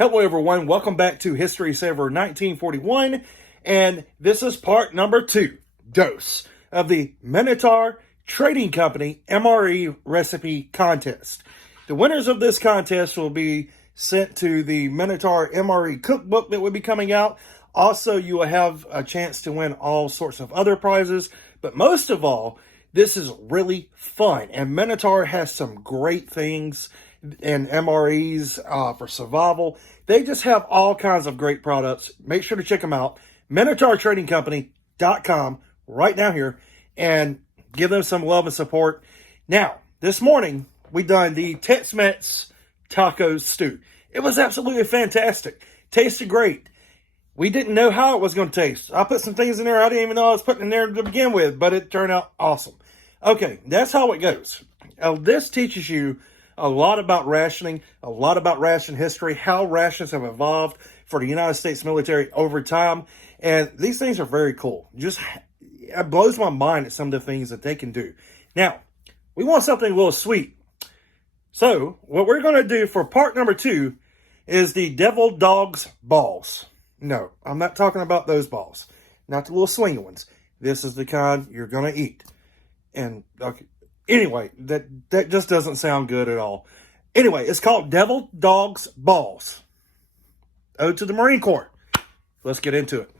Hello everyone, welcome back to History Saver 1941, and this is part number 2, dose, of the Minotaur Trading Company MRE recipe contest. The winners of this contest will be sent to the Minotaur MRE cookbook that will be coming out. Also, you will have a chance to win all sorts of other prizes, but most of all, this is really fun, and Minotaur has some great things and MREs for survival. They just have all kinds of great products. Make sure to check them out. MinotaurTradingCompany.com right now here, and give them some love and support. Now, this morning, we done the Tex-Mex taco stew. It was absolutely fantastic. Tasted great. We didn't know how it was going to taste. I put some things in there I didn't even know I was putting in there to begin with, but it turned out awesome. Okay, that's how it goes. This teaches you a lot about rationing, a lot about ration history, how rations have evolved for the United States military over time. And these things are very cool. It blows my mind at some of the things that they can do. Now, we want something a little sweet. So, what we're going to do for part number 2 is the Devil Dogs balls. No, I'm not talking about those balls. Not the little slingy ones. This is the kind you're going to eat. And, okay. Anyway, that just doesn't sound good at all. Anyway, it's called Devil Dogs Balls. Ode to the Marine Corps. Let's get into it.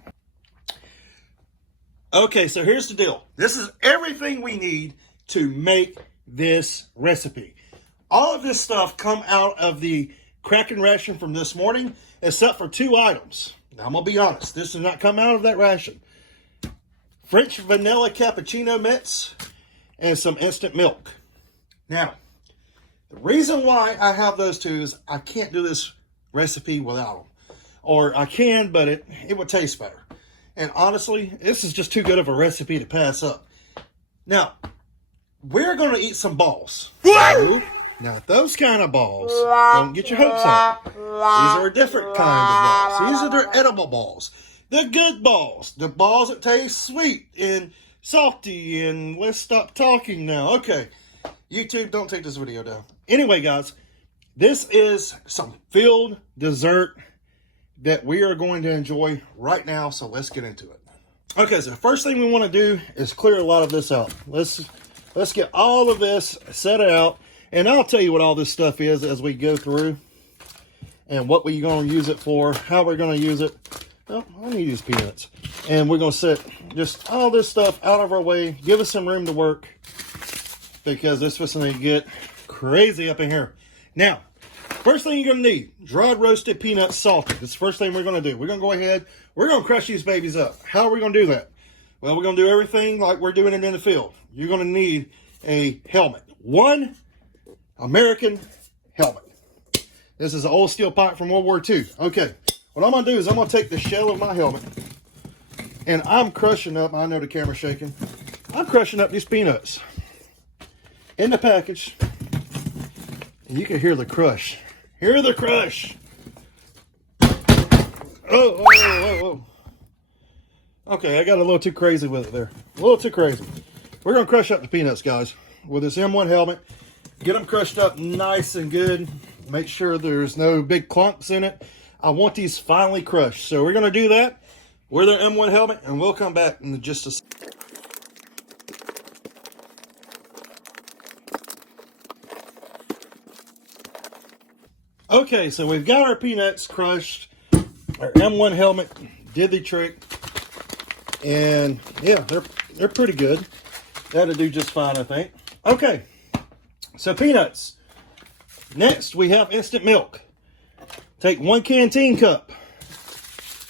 Okay, so here's the deal. This is everything we need to make this recipe. All of this stuff come out of the Kraken ration from this morning, except for 2 items. Now, I'm going to be honest. This does not come out of that ration. French vanilla cappuccino mix and some instant milk. Now, the reason why I have those 2 is I can't do this recipe without them. Or I can, but it would taste better. And honestly, this is just too good of a recipe to pass up. Now, we're going to eat some balls. So, now, those kind of balls, don't get your hopes up. These are a different kind of balls. These are their edible balls. The good balls. The balls that taste sweet and salty, and let's stop talking now. Okay, YouTube, don't take this video down. Anyway, guys, this is some filled dessert that we are going to enjoy right now, so let's get into it. Okay, so the first thing we want to do is clear a lot of this out. Let's get all of this set out, and I'll tell you what all this stuff is as we go through, and what we're going to use it for, how we're going to use it. Well, I need these peanuts. And we're going to set just all this stuff out of our way. Give us some room to work, because this is going to get crazy up in here. Now, first thing you're going to need, dried roasted peanuts salted. That's the first thing we're going to do. We're going to go ahead. We're going to crush these babies up. How are we going to do that? Well, we're going to do everything like we're doing it in the field. You're going to need a helmet. One American helmet. This is an old steel pipe from World War II. Okay. What I'm going to do is I'm going to take the shell of my helmet, and I'm crushing up, I know the camera's shaking, I'm crushing up these peanuts in the package, and you can hear the crush. Hear the crush. Oh. Okay, I got a little too crazy with it there. A little too crazy. We're going to crush up the peanuts, guys, with this M1 helmet. Get them crushed up nice and good. Make sure there's no big clumps in it. I want these finely crushed. So we're going to do that with our M1 helmet, and we'll come back in just a second. Okay, so we've got our peanuts crushed. Our M1 helmet did the trick. And yeah, they're pretty good. That'll do just fine, I think. Okay, so peanuts. Next, we have instant milk. Take 1 canteen cup.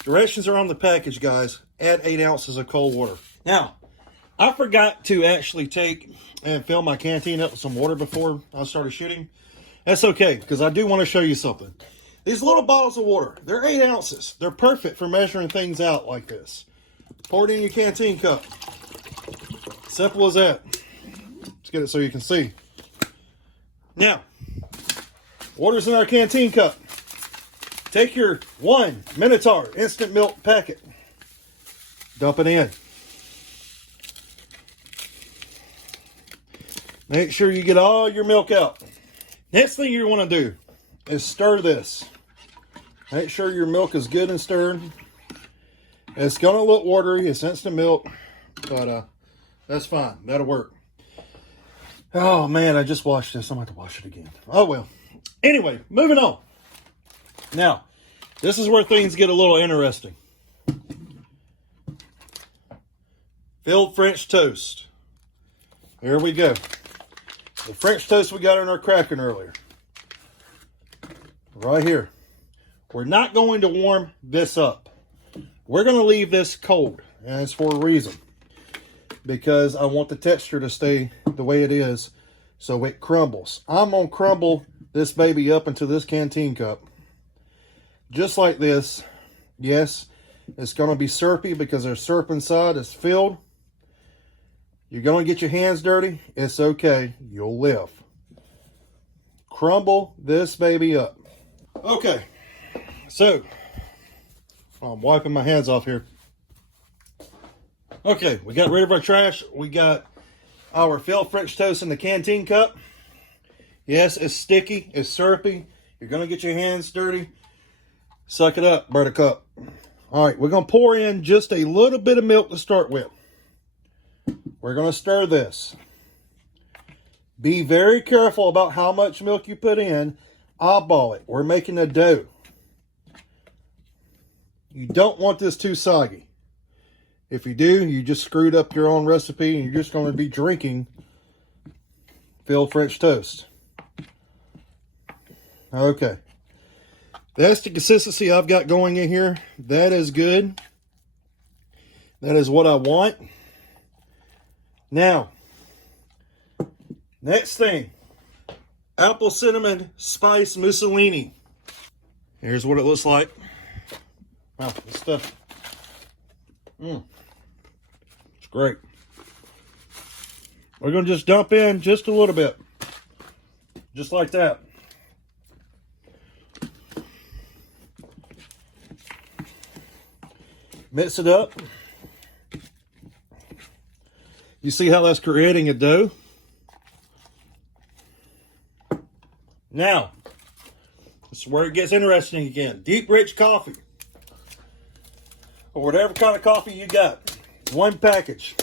Directions are on the package, guys. Add 8 ounces of cold water. Now, I forgot to actually take and fill my canteen up with some water before I started shooting. That's okay, because I do want to show you something. These little bottles of water, they're 8 ounces. They're perfect for measuring things out like this. Pour it in your canteen cup. Simple as that. Let's get it so you can see. Now, water's in our canteen cup. Take your 1 Minotaur instant milk packet. Dump it in. Make sure you get all your milk out. Next thing you want to do is stir this. Make sure your milk is good and stirred. It's going to look watery. It's instant milk, but that's fine. That'll work. Oh, man, I just washed this. I'm going to have to wash it again. Oh, well. Anyway, moving on. Now, this is where things get a little interesting. Filled French toast. Here we go. The French toast we got in our cracking earlier. Right here. We're not going to warm this up. We're going to leave this cold. And it's for a reason. Because I want the texture to stay the way it is so it crumbles. I'm going to crumble this baby up into this canteen cup. Just like this. Yes, it's going to be syrupy because there's syrup inside. It's filled. You're going to get your hands dirty. It's okay. You'll live. Crumble this baby up. Okay. So, I'm wiping my hands off here. Okay, we got rid of our trash. We got our filled French toast in the canteen cup. Yes, it's sticky. It's syrupy. You're going to get your hands dirty. Suck it up, buttercup. All right, we're going to pour in just a little bit of milk to start with. We're going to stir this. Be very careful about how much milk you put in. Eyeball it. We're making a dough. You don't want this too soggy. If you do, you just screwed up your own recipe and you're just going to be drinking filled French toast. Okay. That's the consistency I've got going in here. That is good. That is what I want. Now, next thing. Apple cinnamon spice mussolini. Here's what it looks like. Wow, this stuff. It's great. We're going to just dump in just a little bit. Just like that. Mix it up. You see how that's creating a dough? Now, this is where it gets interesting again. Deep, rich coffee. Or whatever kind of coffee you got. One package.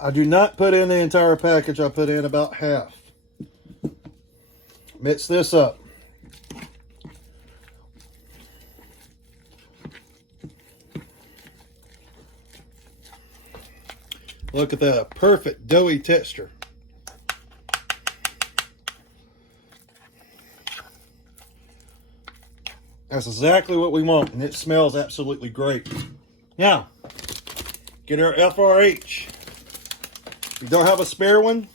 I do not put in the entire package. I put in about half. Mix this up. Look at that perfect doughy texture. That's exactly what we want, and it smells absolutely great. Now, get our FRH. If you don't have a spare one,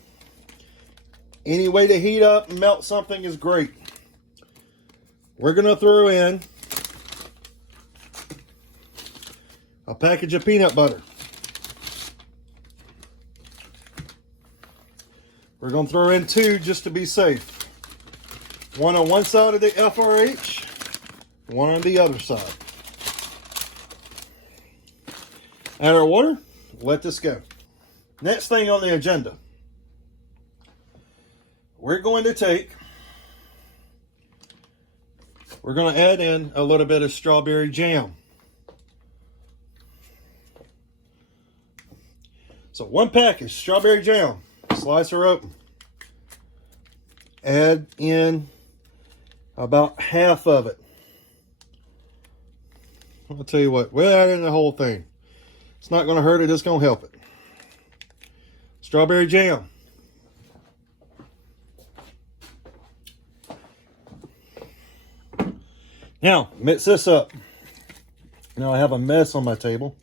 any way to heat up and melt something is great. We're going to throw in a package of peanut butter. We're going to throw in 2 just to be safe. One on one side of the FRH, one on the other side. Add our water, let this go. Next thing on the agenda. We're going to add in a little bit of strawberry jam. So 1 package strawberry jam. Slice her open. Add in about half of it. I'll tell you what, we'll add in the whole thing. It's not going to hurt it, it's going to help it. Strawberry jam. Now, mix this up. Now I have a mess on my table.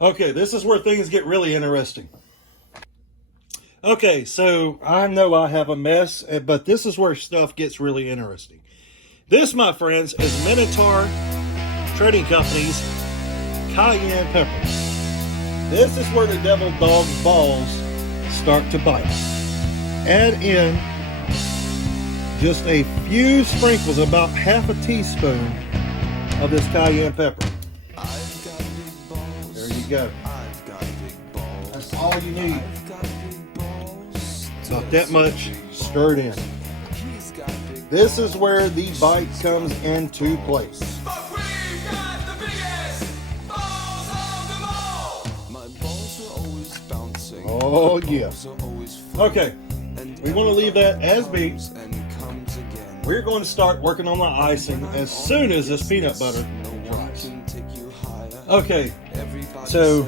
Okay, this is where things get really interesting. Okay, so I know I have a mess, but this is where stuff gets really interesting. This, my friends, is Minotaur Trading Company's cayenne pepper. This is where the devil dog's balls start to bite. Add in just a few sprinkles, about half a teaspoon of this cayenne pepper. There you go. That's all you need. About that much, stir it in. This is where the bite comes into place. Oh yeah. Okay, we want to leave that as be. We're going to start working on the icing as soon as this peanut butter dries. Okay, so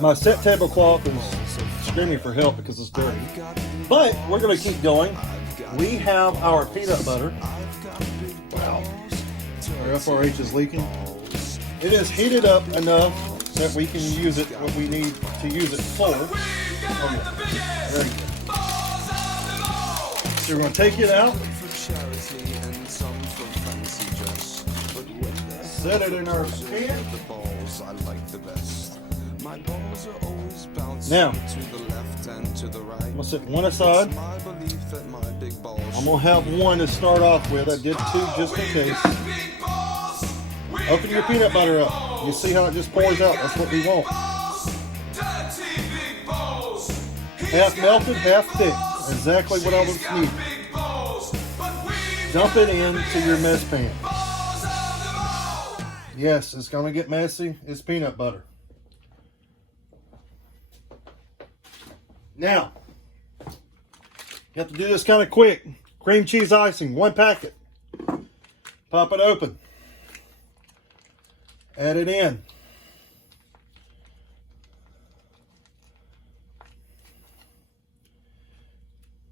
my set tablecloth is screaming for help because it's dirty. But we're going to keep going. We have our peanut butter. Wow. Our FRH is leaking. It is heated up enough that we can use it what we need to use it for. Okay. Very good. So we're going to take it out. Set it in our pan. Now, I'm going to set one aside. I'm going to have one to start off with. I did two just in case. Open your peanut butter up. You see how it just pours out. That's what we want. Half melted, half thick. Exactly what I was needing. Dump it into your mess pan. Yes, it's going to get messy. It's peanut butter. Now, you have to do this kind of quick. Cream cheese icing, 1 packet. Pop it open. Add it in.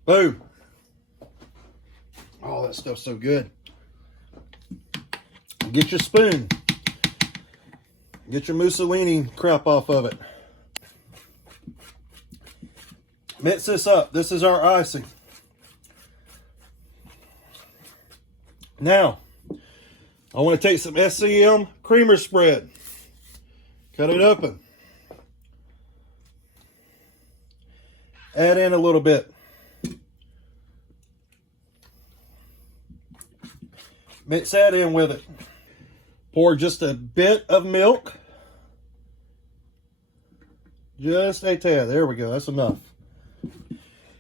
Boom. Oh, that stuff's so good. Get your spoon. Get your Mussolini crap off of it. Mix this up. This is our icing. Now, I want to take some SCM creamer spread. Cut it open. Add in a little bit. Mix that in with it. Pour just a bit of milk. Just a tad. There we go. That's enough.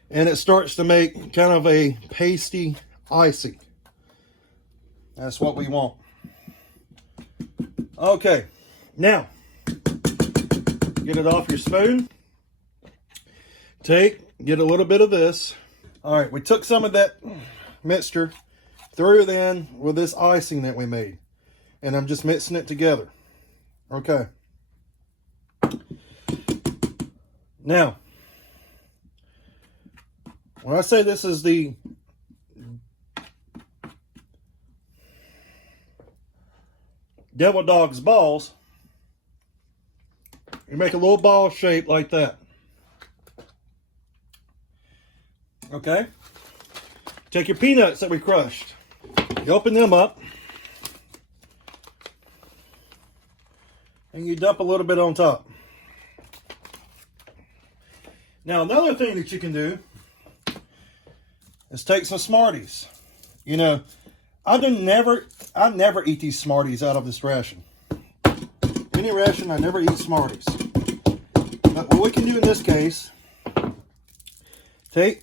And it starts to make kind of a pasty icing. That's what we want. Okay. Now, get it off your spoon. Get a little bit of this. All right, we took some of that mixture, threw it in with this icing that we made. And I'm just mixing it together. Okay. Now, when I say this is the Devil Dog's balls, you make a little ball shape like that. Okay? Take your peanuts that we crushed. You open them up. And you dump a little bit on top. Now, another thing that you can do is take some Smarties. You know, I never eat these Smarties out of this ration. Any ration, I never eat Smarties. But what we can do in this case,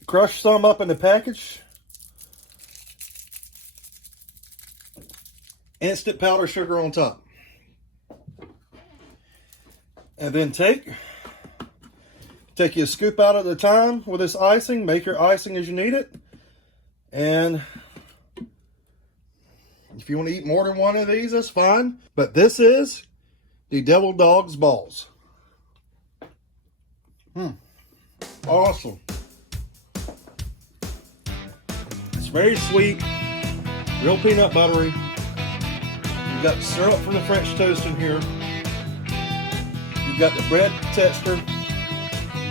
crush some up in the package. Instant powdered sugar on top. And then take you a scoop out at a time with this icing. Make your icing as you need it. And if you want to eat more than one of these, that's fine. But this is the Devil Dog's balls. Awesome. It's very sweet. Real peanut buttery. You've got syrup from the French toast in here. You've got the bread texture.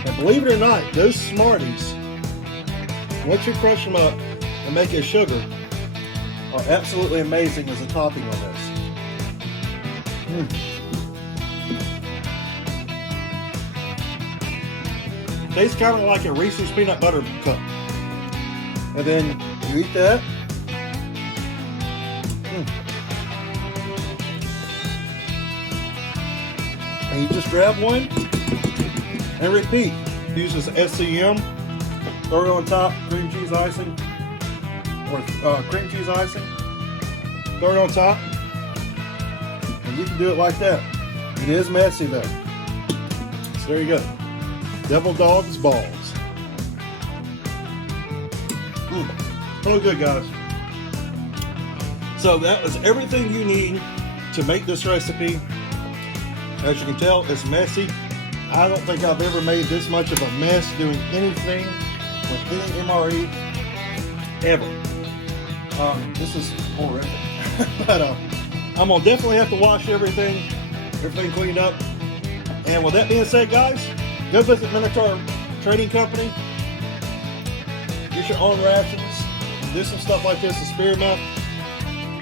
And believe it or not, those Smarties, once you crush them up and make it sugar, are absolutely amazing as a topping on this. Tastes kind of like a Reese's peanut butter cup. And then you eat that. And you just grab one and repeat. Use this SCM, throw it on top, cream cheese icing. with cream cheese icing. Throw it on top. And you can do it like that. It is messy though. So there you go. Devil dog's balls. Really good, guys. So that was everything you need to make this recipe. As you can tell, it's messy. I don't think I've ever made this much of a mess doing anything with any MRE ever. This is horrific. But I'm gonna definitely have to wash everything cleaned up. And with that being said, guys, go visit Minotaur Trading Company. Get your own rations. Do some stuff like this, experiment,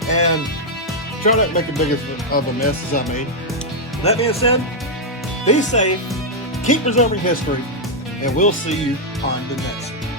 and try not to make as big of a mess as I made. With that being said, be safe, keep preserving history, and we'll see you on the next one.